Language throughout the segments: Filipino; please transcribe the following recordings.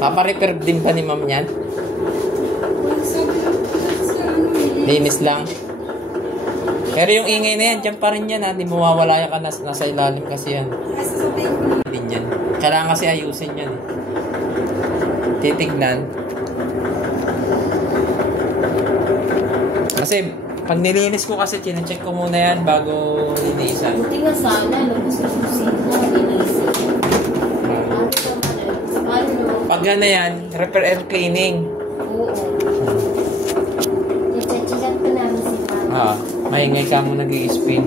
Papa-repair din ba ni ma'am yan? Linis lang. Pero yung ingay na yan, dyan pa rin yan ha. Hindi mawawala yan ka nasa ilalim kasi yan. Din yan. Kailangan kasi ayusin yan. Titignan. Kasi pag nilinis ko kasi, chine-check ko muna yan bago linisan. Buti nga sana, gusto-gusin mo, linisin. Pag gana yan, repair and cleaning. Oo. Check ko namin si Papa. Maingay ka mo nag-i-spin.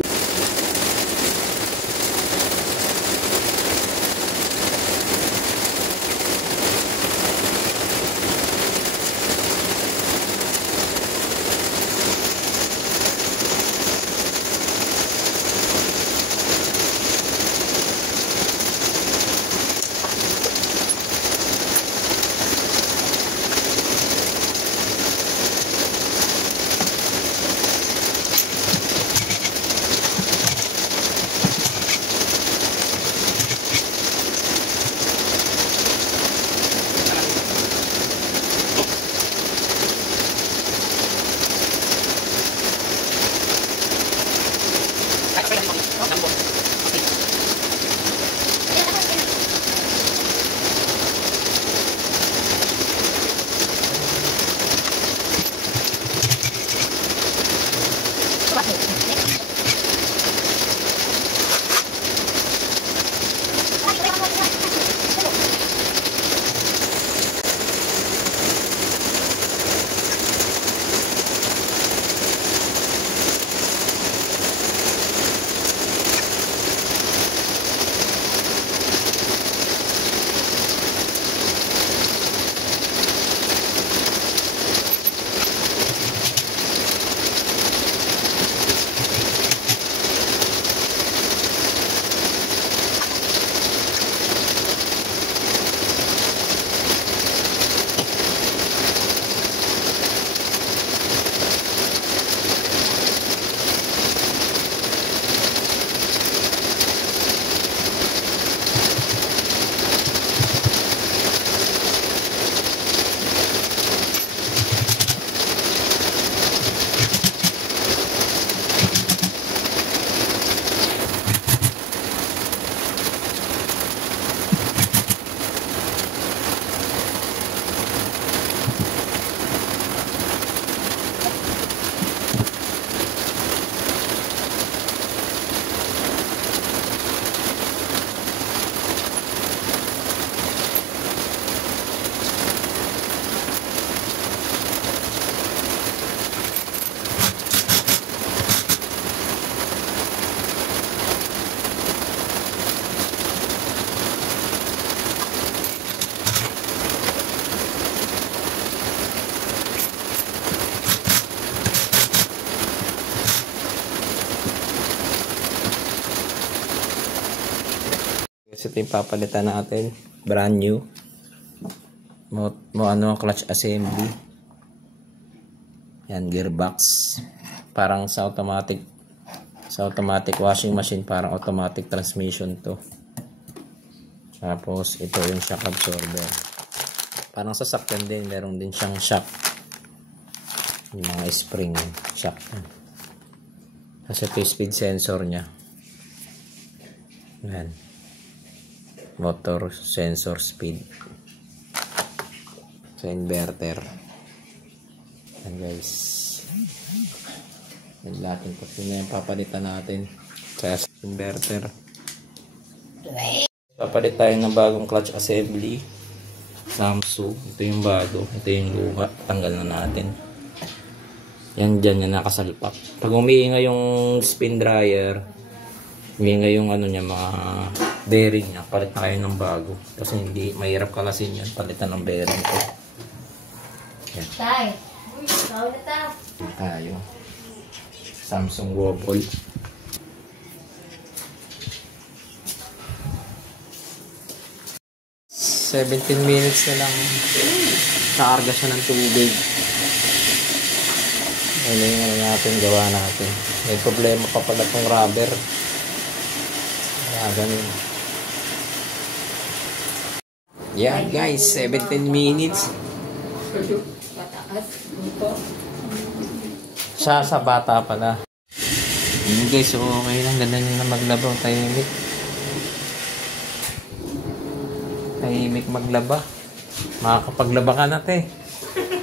Ito yung papalitan natin. Brand new. Ano, clutch assembly. Yan, gearbox. Parang sa automatic washing machine, parang automatic transmission to. Tapos, ito yung shock absorber. Parang sa sakyan din, meron din siyang shock. Yung mga spring shock. Kasi ito yung speed sensor nya. Yan. Motor sensor speed sa inverter. Yan guys, yung laking pati na yung papalitan natin sa inverter. Papalit tayo ng bagong clutch assembly Samsung. Ito yung bago, ito yung luma. Tanggal na natin yan, dyan yung nakasalpak. Pag umiingay yung spin dryer, umiingay yung ano niya, mga bearing niya, palit na kayo ng bago. Kasi hindi, mahirap kalasin yan, palitan ng bearing ko. Yan. Tay, Tayo. Samsung Wobble. $17 minutes na lang nakarga siya ng tubig. Ano yung ano natin, gawa natin. May problema pa pala itong rubber. Kaya ganun. Yan guys, 17 minutes. Pataas. Siya sa bata pala. Yun guys, so okay lang. Ganda nyo na maglabaw. Tahimik. Tahimik maglaba. Makakapaglaba ka na, te.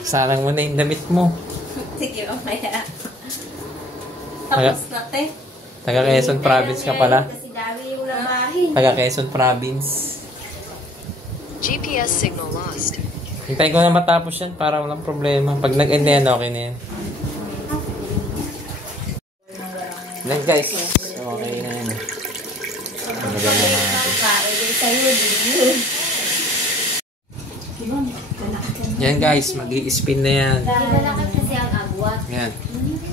Salang mo na yung damit mo. Sige, mamaya. Tapos na, te. Taga Quezon Province ka pala. Kasi dami yung labahin. Taga Quezon Province. GPS signal lost. Hintayin ko na matapos yan para walang problema. Pag nag-end na yan, okay na yan. Lang guys. Okay na yan. Maganda na natin. Yan guys, mag-i-spin na yan. Malaki kasi ang agwat. Yan.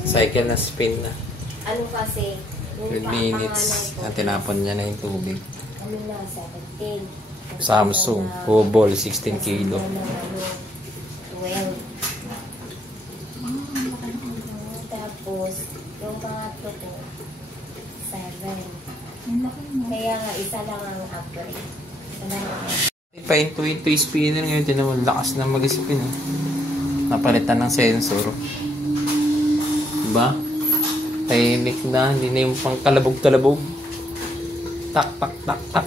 Cycle na spin na. Ano kasi? 12 minutes. Tinapon niya na yung tubig. Ano na, 17. Samsung. Hubol, 16 kilo. 12. Tapos, yung pangatlo ko, 7. Kaya nga, isa lang ang upgrade. Isa lang ang Pa-intuit spinner ngayon. Tinan mo, lakas na mag-spin. Napalitan ng sensor. Diba? Tahimik na. Hindi na yung pang kalabog-talabog. Tak, tak, tak, tak.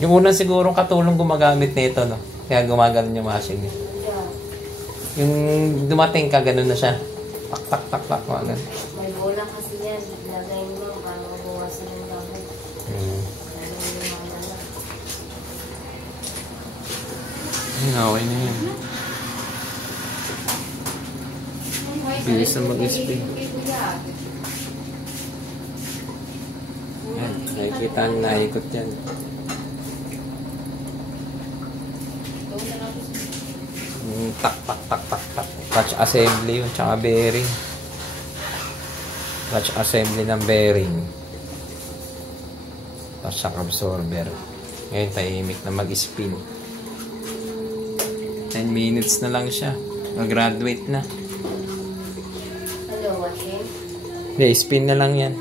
Yung una sigurong katulong gumagamit nito, no? Kaya gumagano yung machine niya. Yung dumating ka, ganun na siya. Tak, tak, tak, tak. Ganun. may bola kasi yan. Lagay mo, paano mabuwasan yung gamit. Ayun, okay na yun. Bilis na mag-spin. Yan, nakikita ang naikot yan. Tak, tak, tak, tak, tak. Clutch assembly yun, tsaka bearing. Clutch assembly ng bearing. Tapos shock absorber. Ngayon, tahimik na mag-spin. 10 minutes na lang siya. Mag-graduate na. Ano, washing? Hindi, spin na lang yan.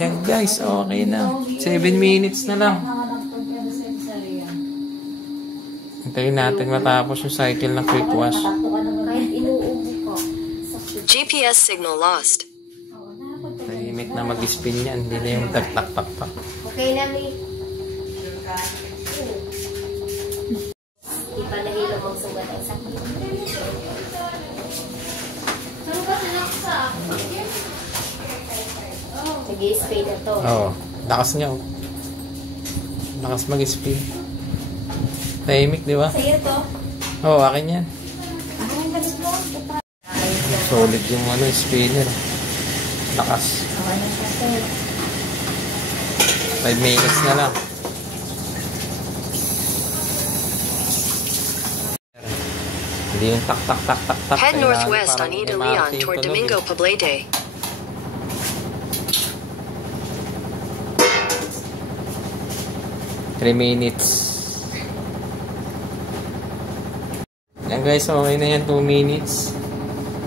Yan guys, okay na. 7 minutes na lang. Hintayin natin matapos yung cycle ng quick wash. Kahit inuubo ko. GPS signal lost. Tahimik na mag-spin yan. Hindi na yung tak-tak-tak-tak. Okay na, Mi. Di pa nahilo magsugat ang sakit. Nag-i-spray na to. Oo. Lakas niya. Oh. Lakas mag-spin. Tahimik, di ba? Sa'yo to. Oo, akin yan. Ay, galit mo. Solid yung spinner. Lakas. Okay na siya, sir. 5 minutes na lang. Hindi yung tak tak tak tak tak. Head Kailangan northwest parang on Ida MRT Leon yung toward tunog Domingo eh. Poblete. 3 minutes. Yan guys, okay na yan. 2 minutes.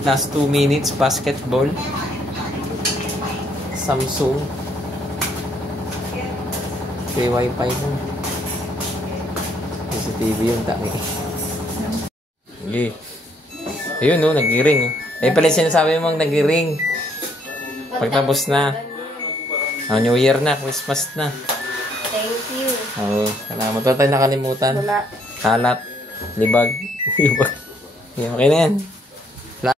Last 2 minutes, basketball. Samsung. May wifi mo. CCTV yung tangi. Okay. Ayun no, nag-ring. Eh pala sinasabi mong nag-ring. Pagtapos na. New Year na, Christmas na. Thank you. Oo, salamat. Wala tayo nakalimutan. Wala. Kalat, libag. Okay na yan.